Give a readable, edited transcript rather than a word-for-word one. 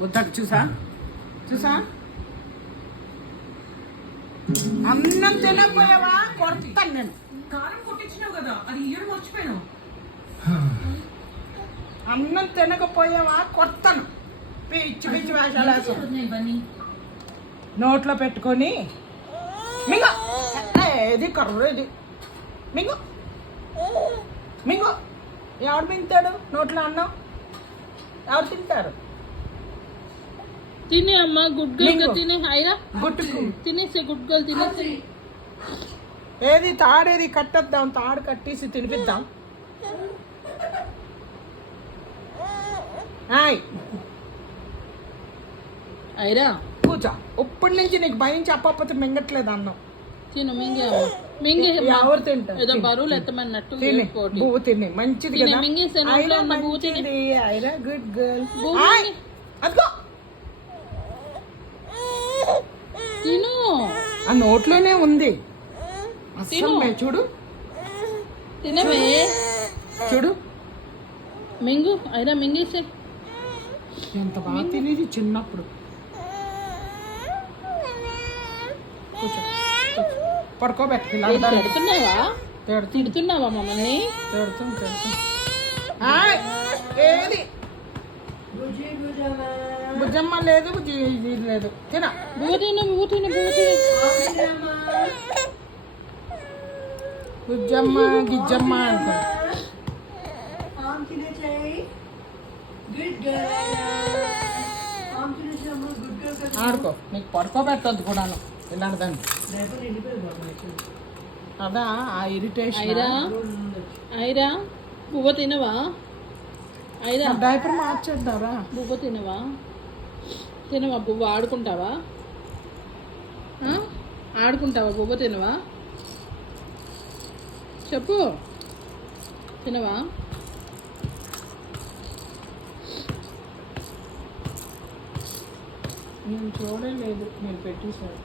బుద్ధకు చూసా చూసా అన్నం తినకపోయావా కొడతాను నేను. కారం కొట్టించినావు కదా, అది ఇయ్యడం మర్చిపోయాను. అన్నం తినకపోయావా కొడతాను. పిచ్చి పిచ్చి వేషాలు వేస్తాను. ఇవన్నీ నోట్లో పెట్టుకొని మింగో. ఏది కర్ర ఇది మింగో మింగో. ఎవడు మింగుతాడు నోట్లో అన్నం? ఎవరు తింటారు? తినే అమ్మా, గుడ్ గర్ల్ గా తినే. హాయిరా గుట్టుకు తినేసే, గుడ్ గర్ల్ తినేసే. ఏది తాడేది కట్టేద్దాం, తాడు కట్టేసి తినిపిద్దాం. హాయ్ ఐరా కూర్చో. ఇప్పటి నుంచి నీకు భయం చెప్పకపోతే మింగట్లేదు అన్నం. తిను, మింగే అమ్మా, మింగే. ఎవరు తింటారు? ఏదో బరువులు ఎత్తమన్నట్టు తిని పోటీ. పువ్వు తిని మంచిది తినే, కదా. మింగేసే, నోట్లో ఐరా ఉన్న పువ్వు తిని. మంచిది. Aira good girl. పువ్వు హాయ్ తిని. అదిగో తిను. ఆ నోట్లోనే ఉంది అస్సలు. తిను. చూడు తినవే, చూడు మింగు. ఐరా మింగేసే. ఎంత బాగా తినేది చిన్నప్పుడు. కూర్చో పడుకోబెట్టి తిడుతున్నావా? తిడుతున్నావా మమ్మల్ని? ఏది బుజ్జమ్మ లేదు, ఇది లేదు. తిన పువ్వు తిను, పువ్వు తిను, పువ్వు తిను. బుజ్జమ్మ గిజ్జమ్మ అనుకో. ఆడుకో. నీకు పడుకోబెట్టద్దు కూడాను ఇలాంటిదాన్ని. అదా ఆ ఇరిటేషన్. ఐరా, ఐరా పువ్వు తినవా? ఐరా డైపర్ మార్చేద్దారా? పువ్వు తినవా? తినవా పువ్వు? ఆడుకుంటావా? ఆడుకుంటావా? పువ్వు తినవా? చెప్పు, తినవా? నేను చూడలేదు, మీరు పెట్టేశారు.